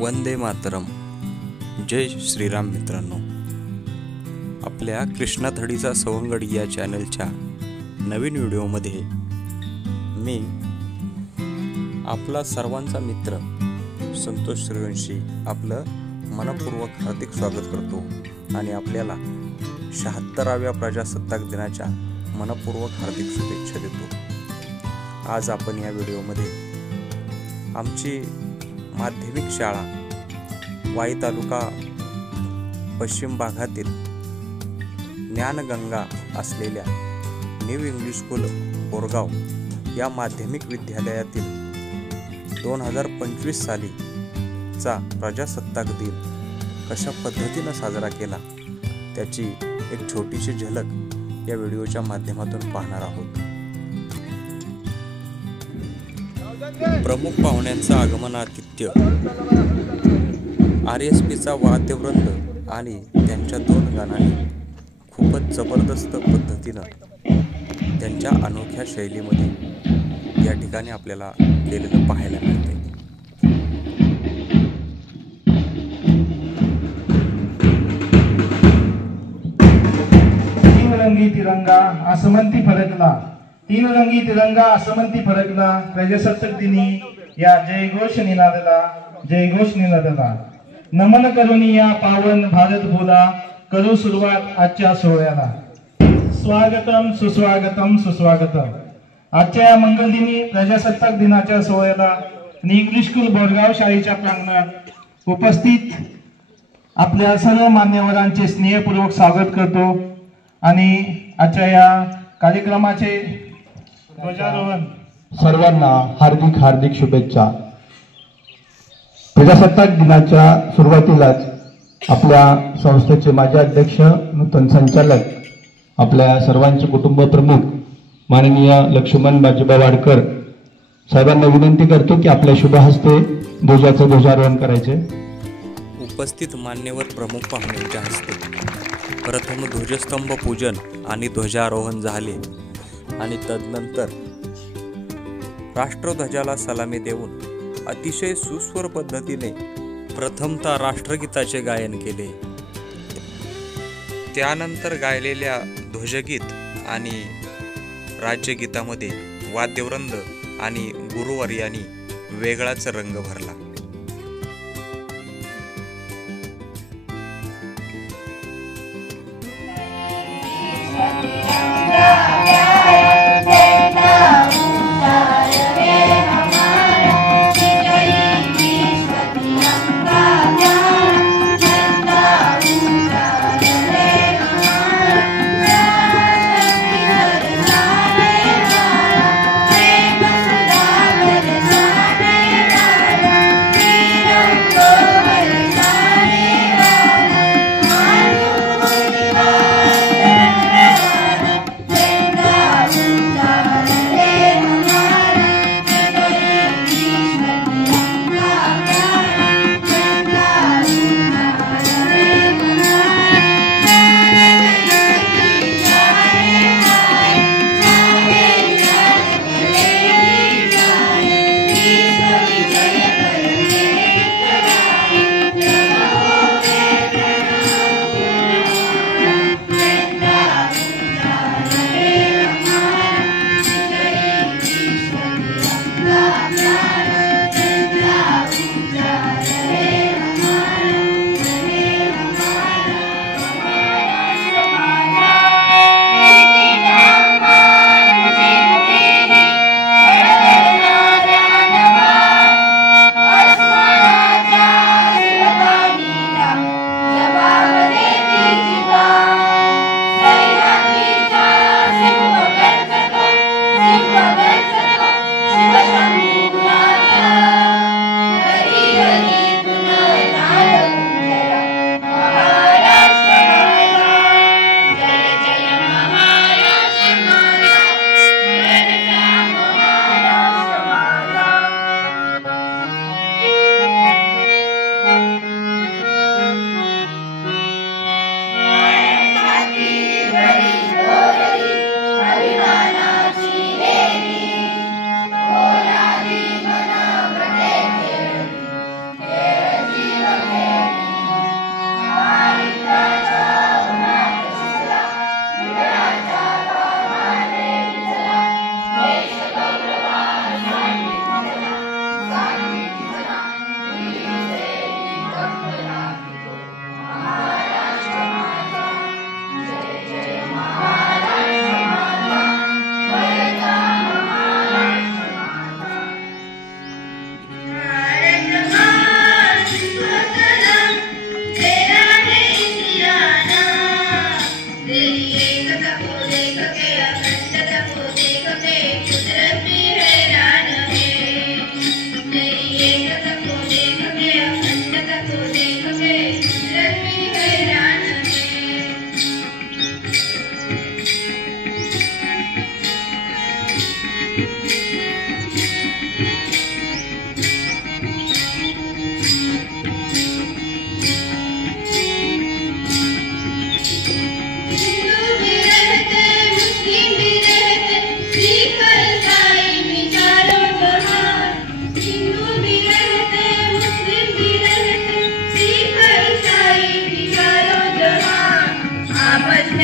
वंदे मातरम. जय श्रीराम. मित्रांनो, आपल्या कृष्णाथडीचा सवंगडी या चॅनलच्या नवीन व्हिडिओमध्ये मी आपला सर्वांचा मित्र संतोष सूर्यवंशी आपलं मनपूर्वक हार्दिक स्वागत करतो आणि आपल्याला 76व्या प्रजासत्ताक दिनाच्या मनपूर्वक हार्दिक शुभेच्छा देतो. आज आपण या व्हिडिओमध्ये आमची माध्यमिक शाळा वाई तालुका पश्चिम भागातील ज्ञानगंगा असलेल्या न्यू इंग्लिश स्कूल बोरगाव या माध्यमिक विद्यालयातील 2025 सालीचा प्रजासत्ताक दिन कशा पद्धतीने साजरा केला त्याची एक छोटीशी झलक या व्हिडिओच्या माध्यमातून पाहणार आहोत. प्रमुख पाहुण्यांचा आगमनातिथ्य, RSPचा वाद्यवृंद आणि त्यांच्या 2 गाण्यांनी खूपच जबरदस्त पद्धतीनं त्यांच्या अनोख्या शैलीमध्ये या ठिकाणी आपल्याला केलेलं पाहायला मिळते. तीन रंगी तिरंगा आसमंती फरकला, तीन रंगी तिरंगा आसमंती फरकला, प्रजासत्ताक दिनी या जयघोष निनादला. नमन करून या पावन भारत भूला करू सुरुवात आजच्या सोहळ्याला. स्वागतम सुस्वागतम सुस्वागतम. आजच्या या मंगलदिनी प्रजासत्ताक दिनाच्या सोहळ्याला इंग्लिश स्कूल बोरगाव शाळेच्या प्रांगणात उपस्थित आपल्या सर्व मान्यवरांचे स्नेहपूर्वक स्वागत करतो आणि आजच्या या कार्यक्रमाचे ध्वजारोहण. सर्वांना हार्दिक हार्दिक शुभेच्छा. प्रजासत्ताक दिनाच्या सुरुवातीलाच आपल्या संस्थेचे माजी अध्यक्ष, नूतन संचालक, आपल्या सर्वांचे कुटुंब प्रमुख माननीय लक्ष्मण बाजीबा वाडकर साहेबांना विनंती करतो की आपल्या शुभ हस्ते ध्वजाचं ध्वजारोहण करायचे. उपस्थित मान्यवर प्रमुख पाहुण्यांच्या हस्ते प्रथम ध्वजस्तंभ पूजन आणि ध्वजारोहण झाले आणि तदनंतर राष्ट्रध्वजाला सलामी देऊन अतिशय सुस्वर पद्धतीने प्रथमतः राष्ट्रगीताचे गायन केले. त्यानंतर गायलेल्या ध्वजगीत आणि राज्यगीतामध्ये वाद्यवृंद आणि गुरुवर्यांनी वेगळाच रंग भरला.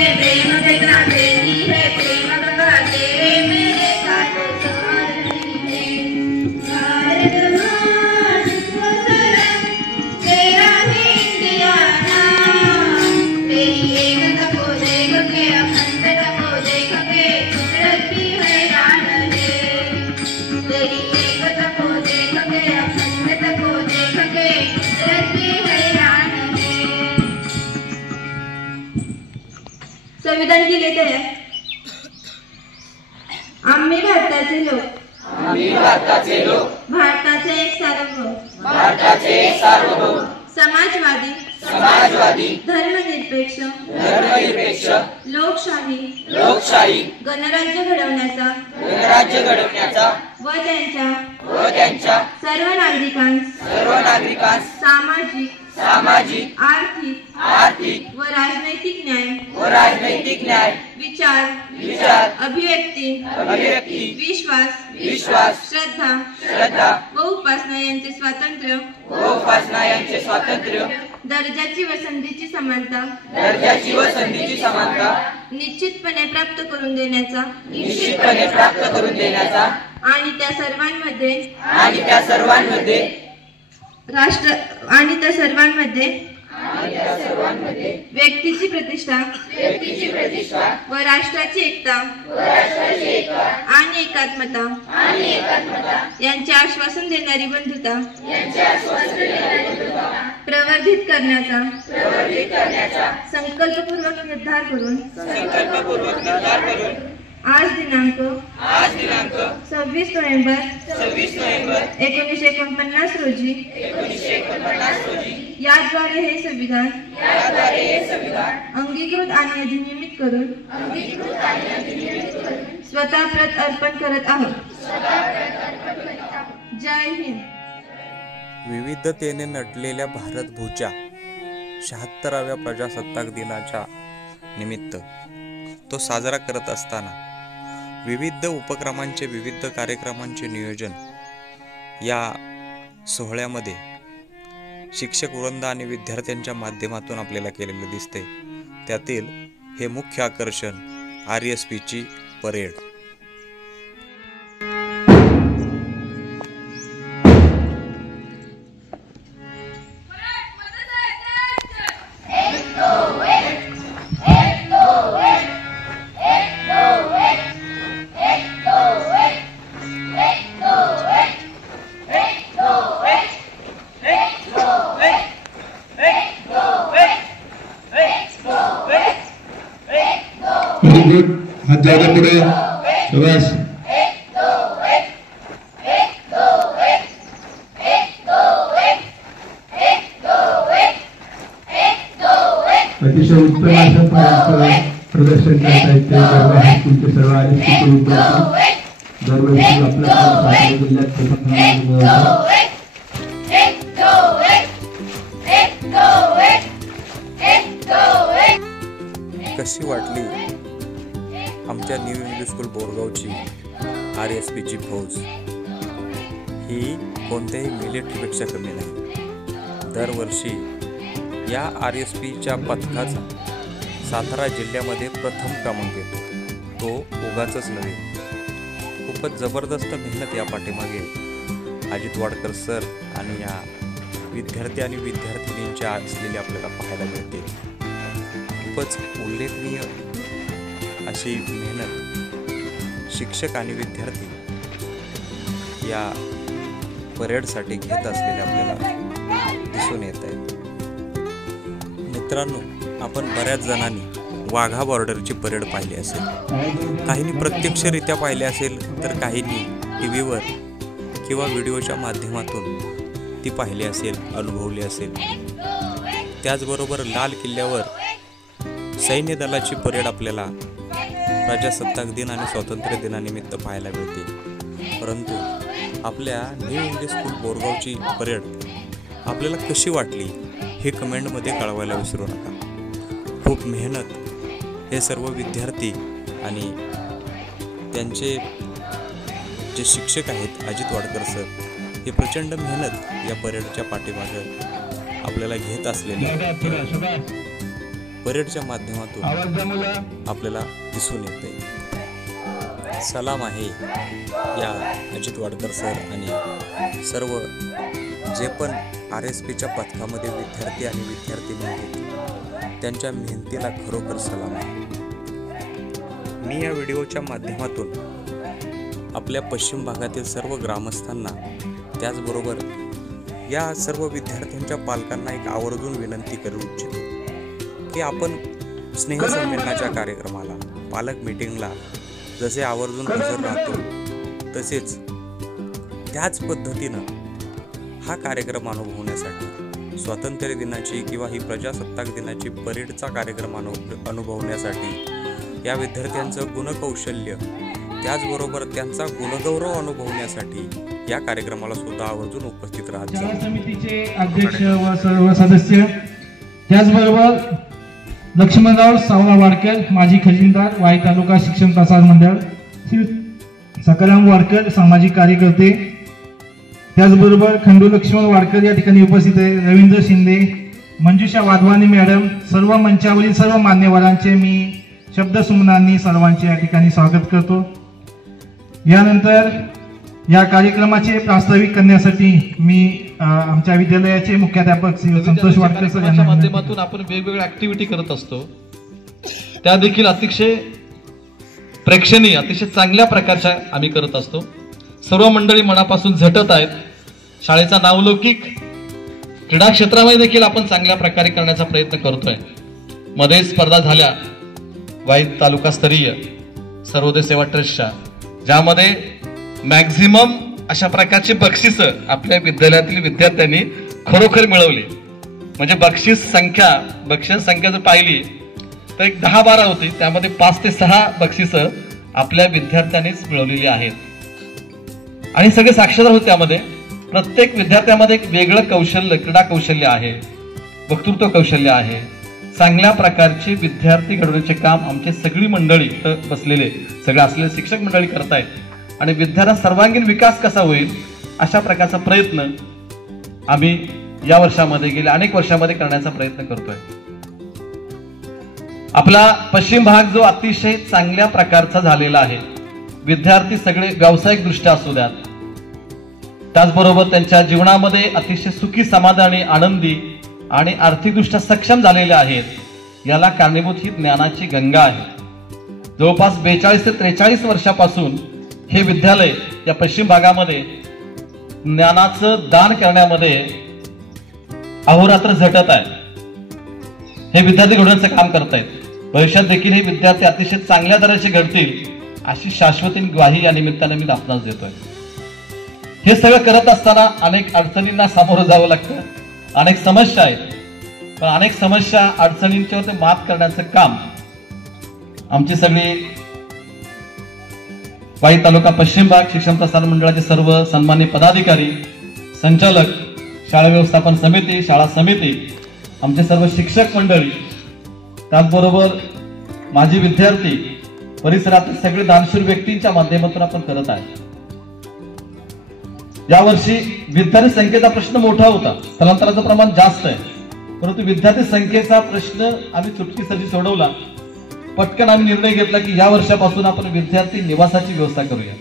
में प्रेम देखना देती है प्रेम गंगा तेरे मेरे साथों सवार रही है भारत माँ जिसको सलाम तेरा है इंडिया नाम तेरी एकता को देख के अखंडता को देख के कुदरत भी हैरान है तेरी एकता को देख के अखंडता को देख के कुदरत भी हैरान है। संविधान की लेते हैं आम्ही भारताचे लोक भारताचे एक सार्वभौम समाजवादी धर्मनिरपेक्ष लोकशाही गणराज्य घडवण्याचा व त्यांच्या सर्व नागरिकांस सामाजिक आर्थिक व राजनैतिक न्याय विचार अभिव्यक्ती विश्वास श्रद्धा व उपासना यांचे स्वातंत्र्य दर्जाची व संधीची समानता निश्चितपणे प्राप्त करून देण्याचा आणि त्या सर्वांमध्ये व्यक्तीची प्रतिष्ठा व राष्ट्राची एकता आणि एकात्मता यांचे आश्वासन देणारी बंधुता प्रवर्धित करण्याचा संकल्पपूर्वक निर्धार करून आज दिनांक 26 नोव्हेंबर 1949 रोजी याद्वारे हे संविधान अंगीकृत आणि अधिनियमित करून स्वतः प्रत अर्पण करत आहोत। जय हिंद। विविधतेने नटलेल्या भारतभूच्या 76व्या प्रजासत्ताक दिनाच्या निमित्त तो साजरा करत असताना विविध उपक्रमांचे विविध कार्यक्रमांचे नियोजन या सोहळ्यामध्ये शिक्षक वृंद आणि विद्यार्थ्यांच्या माध्यमातून आपल्याला केलेले दिसते। त्यातील हे मुख्य आकर्षण RSPची परेड। हाथ ज्यादा पुढे शाबाश। अतिशय उत्तम असं प्रदर्शन करता येते। हायस्कूलचे सर्व RSP विद्यार्थी दरवर्षी आपल्या जिल्ह्यात कशी वाटली आमच्या न्यू इंग्लिश स्कूल बोरगावची RSPची फौज? ही कोणत्याही मिलिटरीपेक्षा कमी नाही। दरवर्षी या RSPच्या पथकाचा सातारा जिल्ह्यामध्ये प्रथम क्रमांक येतो। तो उगाचच नव्हे, खूपच जबरदस्त मेहनत या पाठीमागे अजित वाडकर सर आणि या विद्यार्थी आणि विद्यार्थिनींच्या असलेली आपल्याला पाहायला मिळते। खूपच उल्लेखनीय अशी मेहनत शिक्षक आणि विद्यार्थी या परेडसाठी घेत असलेले आपल्याला दिसून येत आहेत। मित्रांनो, आपण बऱ्याच जणांनी वाघा बॉर्डरची परेड पाहिली असेल, काहींनी प्रत्यक्षरित्या पाहिली असेल, तर काहींनी टीव्हीवर किंवा व्हिडिओच्या माध्यमातून ती पाहिली असेल, अनुभवली असेल। त्याचबरोबर लाल किल्ल्यावर सैन्य दलाची परेड आपल्याला प्रजासत्ताक दिन आणि स्वातंत्र्य दिनानिमित्त पाहायला मिळते। परंतु आपल्या न्यू इंग्लिश स्कूल बोरगावची परेड आपल्याला कशी वाटली हे कमेंटमध्ये कळवायला विसरू नका। खूप मेहनत हे सर्व विद्यार्थी आणि त्यांचे जे शिक्षक आहेत अजित वाडकर सर, हे प्रचंड मेहनत या परेडच्या पाठीमागे आपल्याला घेत असलेले। परेडच्या माध्यमातून आपल्याला दिसून येते. सलाम आहे या अजित वाडकर सर आणि सर्व जे पण RSPच्या पथकामध्ये विद्यार्थी आणि विद्यार्थिनी आहेत त्यांच्या मेहनतीला खरोखर सलाम आहे. मी या व्हिडिओच्या माध्यमातून आपल्या पश्चिम भागातील सर्व ग्रामस्थांना त्याचबरोबर या सर्व विद्यार्थ्यांच्या पालकांना एक आवर्जून विनंती करू इच्छितो की आपण स्नेहसंमेलनाच्या कार्यक्रमाला, पालक मीटिंगला जसे आवर्जून हजर राहतो तसेच त्याच पद्धतीनं हा कार्यक्रम अनुभवण्यासाठी, स्वातंत्र्य दिनाची किंवा ही प्रजासत्ताक दिनाची परेडचा कार्यक्रम अनुभवण्यासाठी या विद्यार्थ्यांचं गुणकौशल्य त्याचबरोबर त्यांचा गुणगौरव अनुभवण्यासाठी या कार्यक्रमाला सुद्धा आवर्जून उपस्थित राहत शाळा समितीचे अध्यक्ष व सर्व सदस्य, त्याचबरोबर लक्ष्मणराव सावळा वाडकर माजी खजिनदार, वाई तालुका शिक्षण प्रसार मंडळ, सकाराम वाडकर सामाजिक कार्यकर्ते, त्याचबरोबर खंडू लक्ष्मण वाडकर या ठिकाणी उपस्थित आहे, रवींद्र शिंदे, मंजुषा वाधवानी मॅडम, सर्व मंचावरील सर्व मान्यवरांचे मी शब्दसुमनांनी सर्वांचे या ठिकाणी स्वागत करतो. यानंतर या कार्यक्रमाचे प्रास्ताविक करण्यासाठी मी आमच्या विद्यालयाचे मुख्याध्यापक श्री संतोष वाडकर सर यांच्या माध्यमातून आपण वेगवेगळ्या ऍक्टिव्हिटी करत असतो. त्या देखील अतिशय प्रेक्षणीय, अतिशय चांगल्या प्रकारच्या आम्ही करत असतो. सर्व मंडळी मनापासून झटत आहेत. शाळेचा नावलौकिक क्रीडा क्षेत्रामध्ये देखील आपण चांगल्या प्रकारे करण्याचा प्रयत्न करतोय. मध्ये स्पर्धा झाल्या वाई तालुकास्तरीय सर्वोदय सेवा ट्रस्टच्या, ज्यामध्ये मॅक्झिमम अशा प्रकारची बक्षिसं आपल्या विद्यालयातील विद्यार्थ्यांनी खरोखर मिळवली. म्हणजे बक्षीस संख्या जर पाहिली तर एक 10-12 होती, त्यामध्ये 5 ते 6 बक्षिसं आपल्या विद्यार्थ्यांनीच मिळवलेली आहेत. आणि सगळे साक्षरदार होते. त्यामध्ये प्रत्येक विद्यार्थ्यामध्ये एक वेगळं कौशल्य, क्रीडा कौशल्य आहे, वक्तृत्व कौशल्य आहे. चांगल्या प्रकारचे विद्यार्थी घडवण्याचे काम आमचे सगळी मंडळी इथं बसलेले, सगळे असलेले शिक्षक मंडळी करतायत. आणि विद्यार्थ्यांचा सर्वांगीण विकास कसा होईल अशा प्रकारचा प्रयत्न आम्ही या वर्षामध्ये, गेल्या अनेक वर्षामध्ये करण्याचा प्रयत्न करतोय. आपला पश्चिम भाग जो अतिशय चांगल्या प्रकारचा झालेला आहे. विद्यार्थी सगळे व्यावसायिक दृष्ट्या असू द्यात, त्याचबरोबर त्यांच्या जीवनामध्ये अतिशय सुखी, समाधानी, आनंदी आणि आर्थिकदृष्ट्या सक्षम झालेले आहेत. याला कारणीभूत ही ज्ञानाची गंगा आहे. जवळपास 42 ते 43 वर्षापासून हे विद्यालय या पश्चिम भागामध्ये ज्ञानाचं दान करण्यामध्ये अहोरात्र झटत आहे. हे विद्यार्थी घडवण्याचं काम करतायत. भविष्यात देखील हे विद्यार्थी अतिशय चांगल्या दर्जाचे घडतील अशी शाश्वती ग्वाही या निमित्ताने मी आपणास देतोय. हे सगळं करत असताना अनेक अडचणींना सामोरं जावं लागतं. अनेक समस्या आहेत, पण अनेक समस्या अडचणींच्यावर मात करण्याचं काम आमची सगळी वाई तालुका पश्चिम भाग शिक्षण प्रसारण मंडळाचे सर्व सन्मान्य पदाधिकारी, संचालक, शाळा व्यवस्थापन समिती, शाळा समिती, आमचे सर्व शिक्षक मंडळी, त्याचबरोबर माजी विद्यार्थी, परिसरातील सगळे दानशूर व्यक्तींच्या माध्यमातून आपण करत आहे. यावर्षी विद्यार्थी संख्येचा प्रश्न मोठा होता, स्थलांतराचं प्रमाण जास्त आहे, परंतु विद्यार्थी संख्येचा प्रश्न आम्ही चुटकीसरशी सोडवला. पटकन आम्ही निर्णय घेतला की या वर्षापासून आपण विद्यार्थी निवासाची व्यवस्था करूया.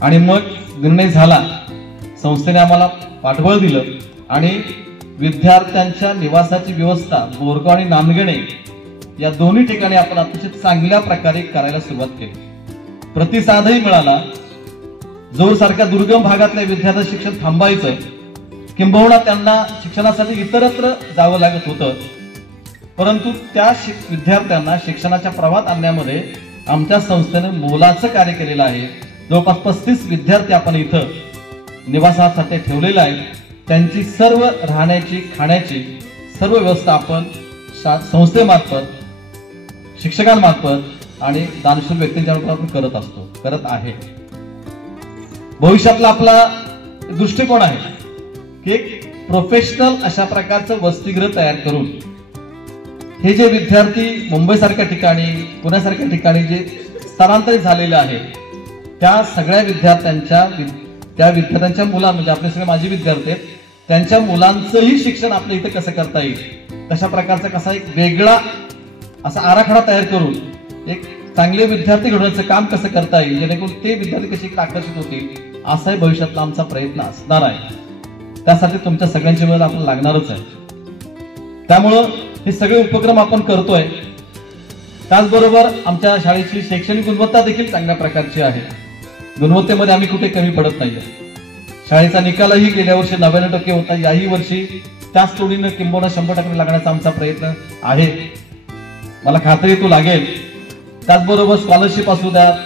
आणि मग निर्णय झाला, संस्थेने आम्हाला पाठबळ दिलं आणि विद्यार्थ्यांच्या निवासाची व्यवस्था बोरगाव आणि नांदगणे या दोन्ही ठिकाणी आपण अतिशय चांगल्या प्रकारे करायला सुरुवात केली. प्रतिसादही मिळाला. जोर सारख्या दुर्गम भागातल्या विद्यार्थ्यांचं शिक्षण थांबायचं, किंबहुना त्यांना शिक्षणासाठी इतरत्र जावं लागत होतं, परंतु त्या विद्यार्थ्यांना शिक्षणाच्या प्रवाहात आणण्यामध्ये आमच्या संस्थेने मोलाचं कार्य केलेलं आहे. जवळपास 35 विद्यार्थी आपण इथं निवासासाठी ठेवलेले आहेत. त्यांची सर्व राहण्याची, खाण्याची सर्व व्यवस्था आपण संस्थेमार्फत, शिक्षकांमार्फत आणि दानशूर व्यक्तींच्या आपण करत आहे. भविष्यातला आपला दृष्टिकोन आहे की एक प्रोफेशनल अशा प्रकारचं वसतिगृह तयार करून हे जे विद्यार्थी मुंबईसारख्या ठिकाणी, पुण्यासारख्या ठिकाणी जे स्थलांतरित झालेले आहेत त्या सगळ्या विद्यार्थ्यांच्या मुलांना, म्हणजे आपले सगळे माजी विद्यार्थी आहेत, त्यांच्या मुलांचंही शिक्षण आपल्या इथे कसं करता येईल तशा प्रकारचा कसा एक वेगळा असा आराखडा तयार करून एक चांगले विद्यार्थी घडवण्याचं काम कसं करता येईल, जेणेकरून ते विद्यार्थी कसे आकर्षित होतील, असाही भविष्यातला आमचा प्रयत्न असणार आहे. त्यासाठी तुमच्या सगळ्यांची मदत आपल्याला लागणारच आहे. त्यामुळं हे सगळे उपक्रम आपण करतोय. त्याचबरोबर आमच्या शाळेची शैक्षणिक गुणवत्ता देखील चांगल्या प्रकारची आहे. गुणवत्तेमध्ये आम्ही कुठे कमी पडत नाहीये. शाळेचा निकालही गेल्या वर्षी 99% होता. याही वर्षी त्याच तोडीनं किंबहुना 100% लागण्याचा आमचा प्रयत्न आहे. मला खात्री तो लागेल. त्याचबरोबर स्कॉलरशिप असू द्यात,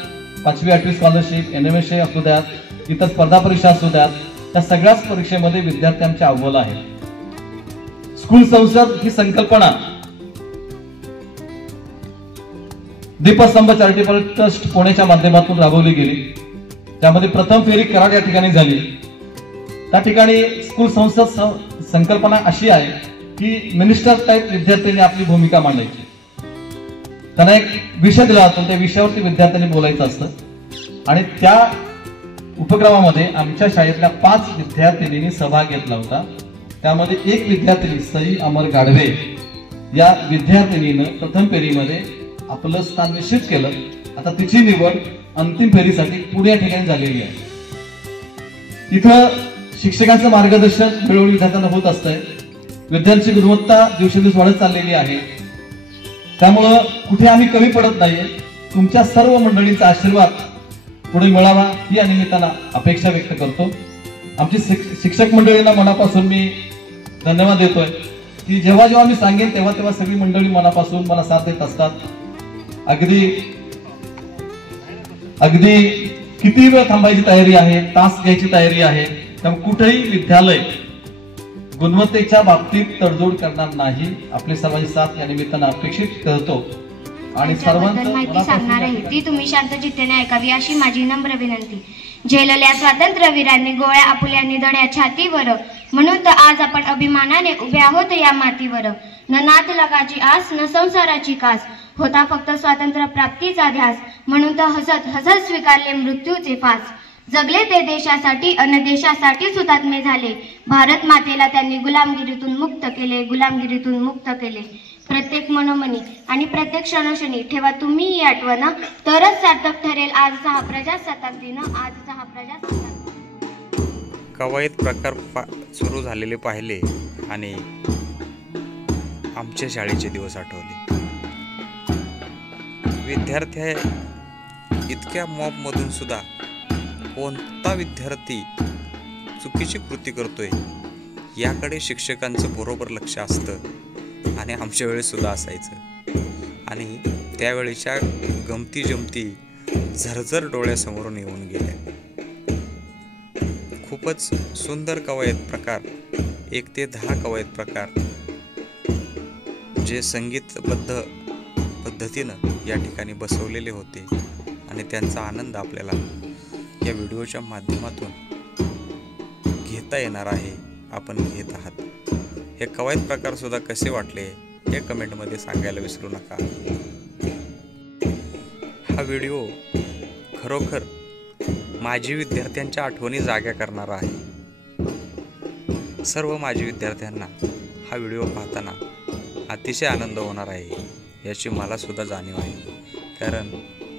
5वी 8वी स्कॉलरशिप, NMSA असू द्यात, इतर स्पर्धा परीक्षा असू द्यात, त्या सगळ्याच परीक्षेमध्ये विद्यार्थी आमचे अव्वल आहेत. स्कूल संसद ही संकल्पना दीपस्तंभ चॅरिटेबल ट्रस्ट पुण्याच्या माध्यमातून राबवली गेली. त्यामध्ये प्रथम फेरी कराड या ठिकाणी झाली. त्या ठिकाणी स्कूल संसद संकल्पना अशी आहे की मिनिस्टर टाईप विद्यार्थ्यांनी आपली भूमिका मांडायची. त्यांना एक विषय दिला जातो, त्या विषयावरती विद्यार्थ्यांनी बोलायचं असतं. आणि त्या उपक्रमामध्ये आमच्या शाळेतल्या 5 विद्यार्थिनींनी सहभाग घेतला होता. त्यामध्ये एक विद्यार्थिनी सई अमर गाढवे या विद्यार्थिनीनं प्रथम फेरीमध्ये आपलं स्थान निश्चित केलं. आता तिची निवड अंतिम फेरीसाठी पुणे या ठिकाणी झालेली आहे. इथं शिक्षकांचं मार्गदर्शन वेळोवेळी विद्यार्थ्यांना होत असतंय. विद्यार्थ्यांची गुणवत्ता दिवसेंदिवस वाढत चाललेली आहे. त्यामुळं कुठे आम्ही कमी पडत नाहीये. तुमच्या सर्व मंडळींचा आशीर्वाद पुढे मिळावा ही या निमित्तानं अपेक्षा व्यक्त करतो. आमची शिक्षक मंडळींना मनापासून मी धन्यवाद देतोय की जेव्हा जेव्हा मी सांगेन तेव्हा तेव्हा सगळी मंडळी मनापासून मला साथ देत असतात. अगदी किती वेळ थांबायची तयारी आहे, तास घ्यायची तयारी आहे. त्यामुळे कुठेही विद्यालय गुणवत्तेच्या बाबतीत तडजोड करणार नाही. आपली सर्वांची साथ या निमित्तानं अपेक्षित करतो. आणि सर्वांची माहिती सांगणार आहे ती तुम्ही शांत चित्तेने ऐकावी अशी माझी नम्र विनंती. झेलल्या स्वातंत्र्यवीरांनी गोळ्या आपुल्यांनी दड्या छातीवर, म्हणून तर आज आपण अभिमानाने उभे आहोत या मातीवर. न नात लगाची आस न संसाराची कास, होता फक्त स्वातंत्र्य प्राप्तीचा ध्यास, म्हणून तर हसत हसत स्वीकारले मृत्यूचे फास. जगले ते देशासाठी अन देशासाठीच हुतात्मे झाले. भारत मातेला त्यांनी गुलामगिरीतून मुक्त केले, गुलामगिरीतून मुक्त केले. प्रत्येक मनोमनी आणि प्रत्येक क्षणोक्षणी ठेवा तुम्ही ही आठवण, तरच सार्थक ठरेल आजचा हा प्रजासत्ताक दिन, आजचा हा प्रजासत्ताक. कवायत प्रकार सुरू झालेले पाहिले आणि आमच्या शाळेचे दिवस आठवले. विद्यार्थी इतक्या मॉबमधून सुद्धा कोणता विद्यार्थी चुकीची कृती करतोय याकडे शिक्षकांचं बरोबर लक्ष असतं आणि आमच्या वेळेस सुद्धा असायचं. आणि त्यावेळेच्या गमती जमती झरझर डोळ्यासमोरून येऊन गेल्या. खूपच सुंदर कवायत प्रकार, 1 ते 10 कवायत प्रकार जे संगीतबद्ध पद्धतीनं या ठिकाणी बसवलेले होते आणि त्यांचा आनंद आपल्याला या व्हिडिओच्या माध्यमातून घेता येणार आहे, आपण घेत आहात. हे कवायत प्रकार सुद्धा कसे वाटले हे कमेंटमध्ये सांगायला विसरू नका. हा व्हिडिओ खरोखर माजी विद्यार्थ्यांच्या आठवणी जाग्या करणारा आहे. सर्व माजी विद्यार्थ्यांना हा व्हिडिओ पाहताना अतिशय आनंद होणार आहे याची मला सुद्धा जाणीव आहे. कारण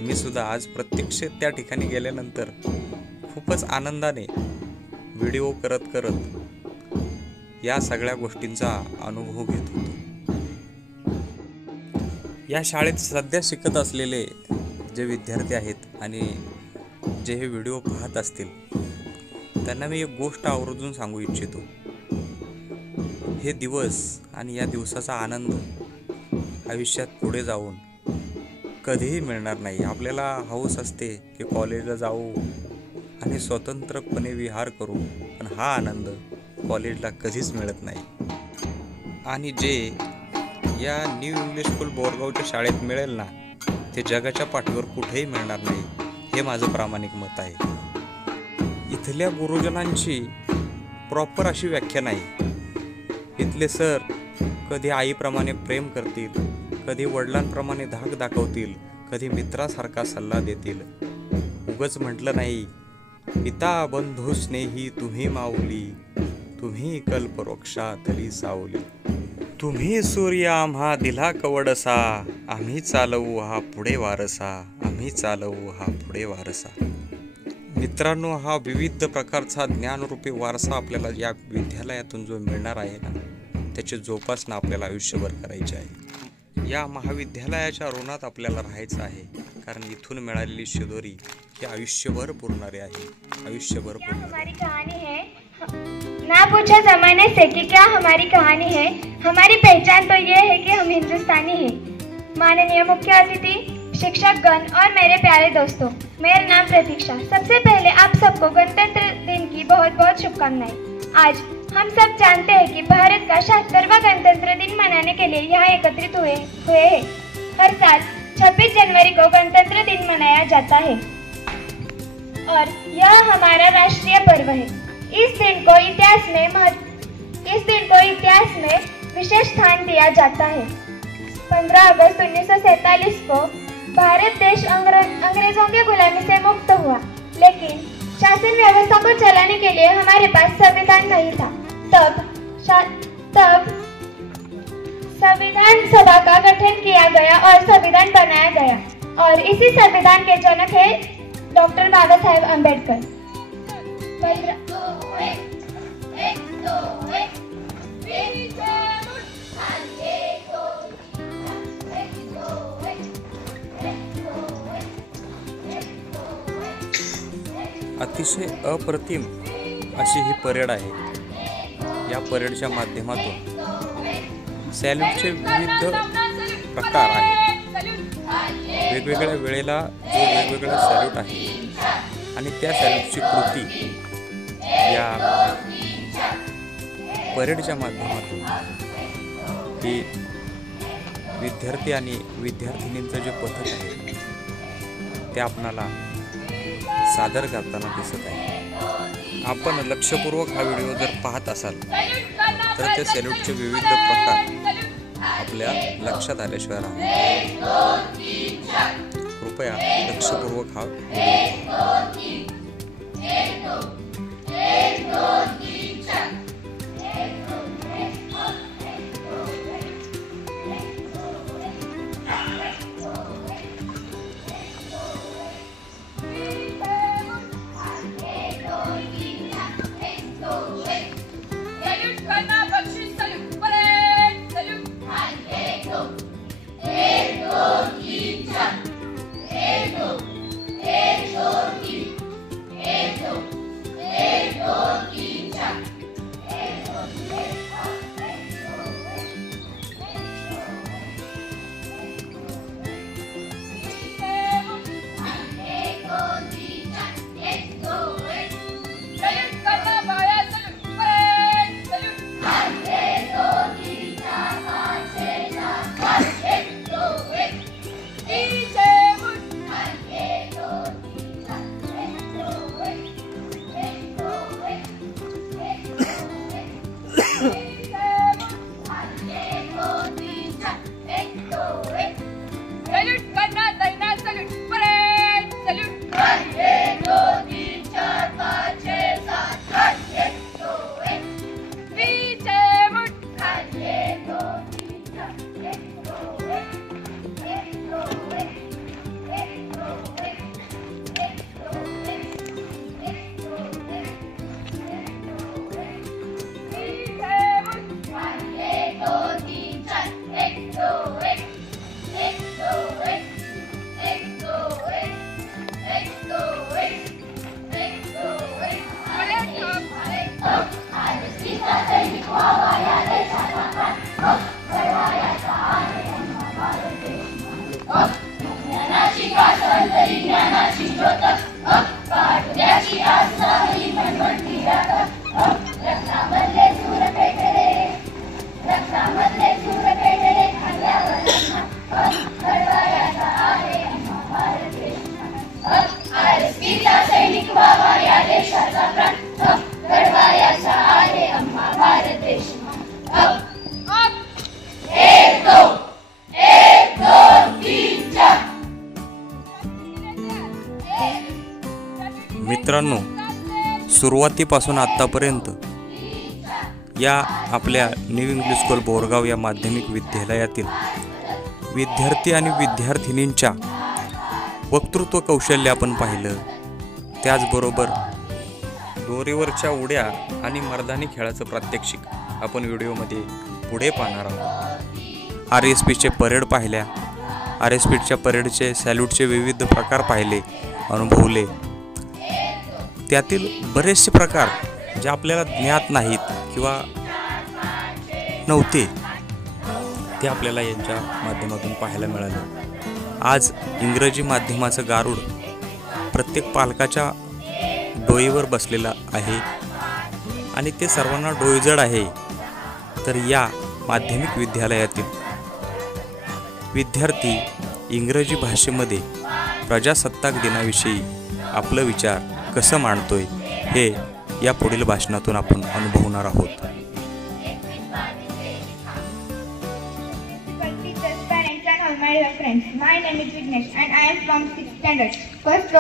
मी सुद्धा आज प्रत्यक्ष त्या ठिकाणी गेल्यानंतर खूपच आनंदाने व्हिडिओ करत करत या सगळ्या गोष्टींचा अनुभव घेत होतो. या शाळेत सध्या शिकत असलेले जे विद्यार्थी आहेत आणि जे हे व्हिडिओ पाहत असतील त्यांना मी एक गोष्ट आवर्जून सांगू इच्छितो. हे दिवस आणि या दिवसाचा आनंद आयुष्यात पुढे जाऊन कधीही मिळणार नाही. आपल्याला हौस असते की कॉलेजला जाऊ आणि स्वतंत्रपणे विहार करू, पण हा आनंद कॉलेजला कधीच मिळत नाही. आणि जे या न्यू इंग्लिश स्कूल बोरगावच्या शाळेत मिळेल ना, ते जगाच्या पाठीवर कुठेही मिळणार नाही, हे माझं प्रामाणिक मत आहे. इथल्या गुरुजनांची प्रॉपर अशी व्याख्या नाही. इथले सर कधी आईप्रमाणे प्रेम करतील, कधी वडिलांप्रमाणे धाक दाखवतील, कधी मित्रासारखा सल्ला देतील. उगच म्हटलं नाही, पिता बंधू स्नेही तुम्ही माऊली, तुम्ही कल्पवृक्षातली सावली. तुम्ही सूर्य आम्हा दिला कवडसा, आम्ही चालवू हा पुढे वारसा, आम्ही चालवू हा पुढे वारसा. मित्रांनो, हा विविध प्रकारचा ज्ञानरूपी वारसा आपल्याला या विद्यालयातून जो मिळणार आहे ना, त्याची जोपासना आपल्याला आयुष्यभर करायची आहे. या महाविद्यालयाच्या ऋणात आपल्याला राहायचं आहे, कारण इथून मिळालेली शिदोरी ही आयुष्यभर पुरणारी आहे, आयुष्यभर पुरणारी. हमारी कहानी है ना पूछा जमाने से कि क्या हमारी कहानी है, हमारी पहचान तो ये है कि हम हिंदुस्तानी हैं. माननीय मुख्य अतिथि, शिक्षक गण और मेरे प्यारे दोस्तों, मेरा नाम प्रतीक्षा. सबसे पहले आप सबको गणतंत्र दिन की बहुत बहुत शुभकामनाएं. आज हम सब जानते हैं कि भारत का 76वां गणतंत्र दिन मनाने के लिए यहाँ एकत्रित हुए हैं. हर साल 26 जनवरी को गणतंत्र दिन मनाया जाता है और यह हमारा राष्ट्रीय पर्व है. इस दिन को इतिहास में विशेष स्थान दिया जाता है. 15 अगस्त 1947 को भारत देश अंग्रेजों की गुलामी से मुक्त हुआ, लेकिन शासन व्यवस्था को चलाने के लिए हमारे पास संविधान नहीं था. तब संविधान सभा का गठन किया गया और संविधान बनाया गया, और इसी संविधान के जनक है डॉक्टर बाबा साहेब अम्बेडकर. अतिशय अप्रतिम अशी ही परेड आहे. या परेडच्या माध्यमातून सॅल्यूटचे विविध प्रकार आहेत. वेगवेगळ्या वेळेला जो वेगवेगळा सॅल्यूट आहे आणि त्या सॅल्यूटची कृती या परेडच्या माध्यमातून ही विद्यार्थी आणि विद्यार्थिनींचं जे पथक आहे ते आपणाला सादर करताना दिसत आहे. आपण लक्षपूर्वक हा व्हिडिओ जर पाहत असाल तर त्या सॅल्यूटचे विविध प्रकार आपल्या लक्षात आल्याशिवाय राहणार. कृपया लक्षपूर्वक हा व्हिडिओ. मित्रांनो, सुरुवातीपासून आत्तापर्यंत या आपल्या न्यू इंग्लिश स्कूल बोरगाव या माध्यमिक विद्यालयातील विद्यार्थी आणि विद्यार्थिनींच्या वक्तृत्व कौशल्य आपण पाहिलं. त्याचबरोबर दोरीवरच्या उड्या आणि मर्दानी खेळाचं प्रात्यक्षिक आपण व्हिडिओमध्ये पुढे पाहणार आहोत. RSPचे परेड पाहिल्या. RSPच्या परेडचे सॅल्यूटचे विविध प्रकार पाहिले, अनुभवले. त्यातील बरेचसे प्रकार जे आपल्याला ज्ञात नाहीत किंवा नव्हते ते आपल्याला यांच्या माध्यमातून पाहायला मिळालं. आज इंग्रजी माध्यमाचं गारुड प्रत्येक पालकाच्या डोईवर बसलेलं आहे आणि ते सर्वांना डोईजड आहे. तर या माध्यमिक विद्यालयातील विद्यार्थी इंग्रजी भाषेमध्ये प्रजासत्ताक दिनाविषयी आपलं विचार कसं मांडतोय हे या पुढील भाषणातून आपण अनुभवणार आहोत. My dear friends, my name is Vignesh and I am from 6th standard. First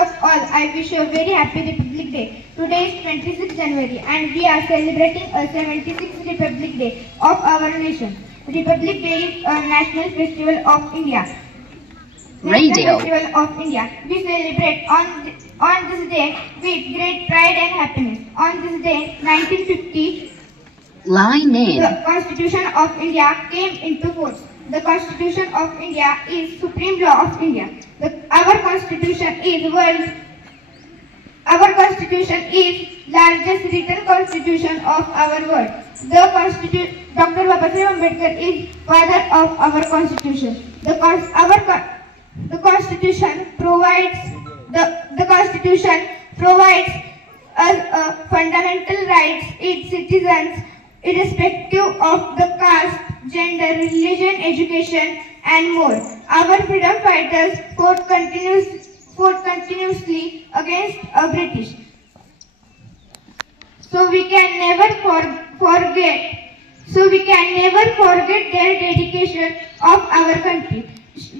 of all, I wish you a very happy Republic Day. Today is 26th January and we are celebrating a 76th Republic Day of our nation. Republic Day is a national festival of India. Festival of India. We celebrate on this day with great pride and happiness. On this day, 1950, the Constitution of India came into force. The Constitution of India is supreme law of India. Our Constitution is largest written constitution of our world. Dr. Babasaheb Ambedkar is father of our Constitution. The Constitution provides us fundamental rights its citizens irrespective of the caste, gender, religion, education and more. Our freedom fighters fought continuously against the British. So we can never forget their dedication of our country.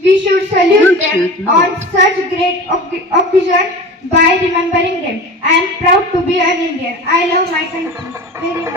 We should salute them on such great occasion by remembering them. I am proud to be an Indian. I love my country very much.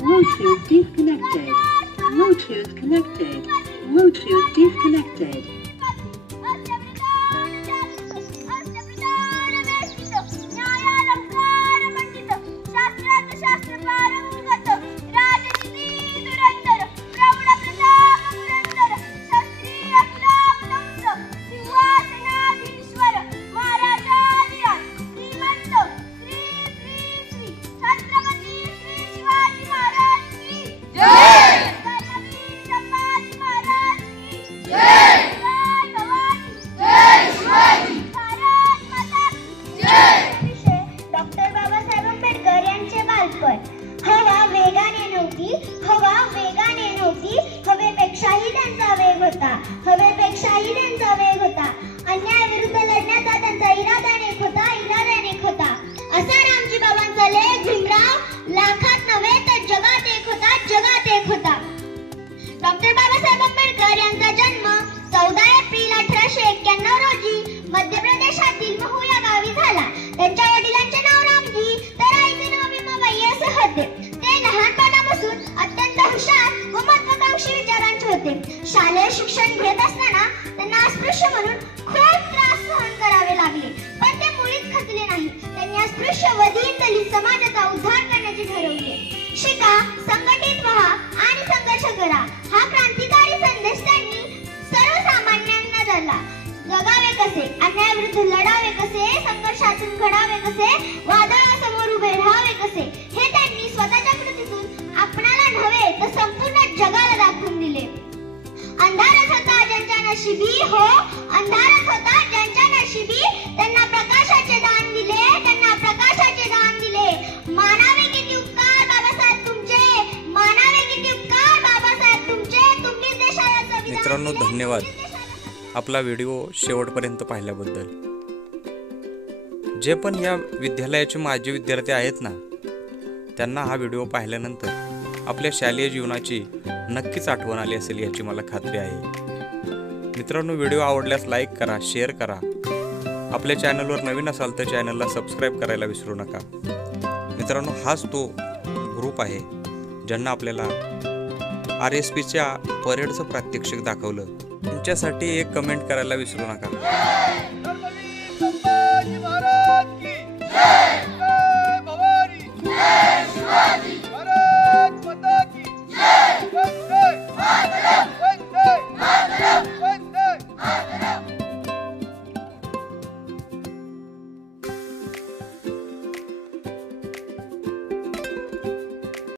Bluetooth disconnected. Bluetooth connected. Bluetooth disconnected. हवेपेक्षाही त्यांचा वेग होता. अन्यायाविरुद्ध लढण्याचा त्यांचा इरादा अनेक होता. असा रामजी बाबांचा लेख भीमराव लाखात नव्हे तर जगात एक होता. डॉक्टर बाबासाहेब आंबेडकर यांचा जन्म 14 एप्रिल 1891 रोजी मध्य प्रदेशातील महू या गावी झाला. त्यांच्या वडिलांचे नाव रामजी तर आईचे नाव भीमाबाई असे होते. ते लहानपणापासून अत्यंत हुशार व महत्वाकांक्षी विचारांचे होते. शालेय शिक्षण घेत असताना त्यांना अस्पृश्य म्हणून खूप त्रास सहन करावे लागले, पण ते मुळीच खचले नाही. त्यांनी अस्पृश्य व दलित समाजाचा उद्धार करण्याचे ठरवले. शिका, संघटित व्हा आणि संघर्ष करा हा क्रांतिकारी संदेश त्यांनी सर्वसामान्यांना दिला. जगावे कसे, अन्यायाविरुद्ध लढावे कसे, संघर्षातून घडावे कसे, वादळासमोर उभे राहावे कसे, हे त्यांनी स्वतःच्या कृतीतून आपणाला नव्हे तर संपूर्ण जगाला दाखवून दिले. अंधारच होता ज्यांच्या नशिबी, हो अंधारच होता ज्यांच्या नशिबी, त्यांना प्रकाशाचे दान दिले, त्यांना प्रकाशाचे दान दिले. मानावे किती उपकार बाबासाहेब तुमचे, मानावे किती उपकार बाबासाहेब तुमचे. तुम्हीच देशाला संविधान. मित्रांनो, धन्यवाद आपला व्हिडिओ शेवटपर्यंत पाहिल्याबद्दल. जे पण या विद्यालयाचे माजी विद्यार्थी आहेत ना, त्यांना हा व्हिडिओ पाहिल्यानंतर आपल्या शालेय जीवनाची नक्कीच आठवण आली असेल याची मला खात्री आहे. मित्रांनो, व्हिडिओ आवडल्यास लाईक करा, शेअर करा. आपल्या चॅनलवर नवीन असाल तर चॅनलला सबस्क्राईब करायला विसरू नका. मित्रांनो, हाच तो ग्रुप आहे ज्यांना आपल्याला RSPच्या परेडचं प्रात्यक्षिक दाखवलं. त्यांच्यासाठी एक कमेंट करायला विसरू नका.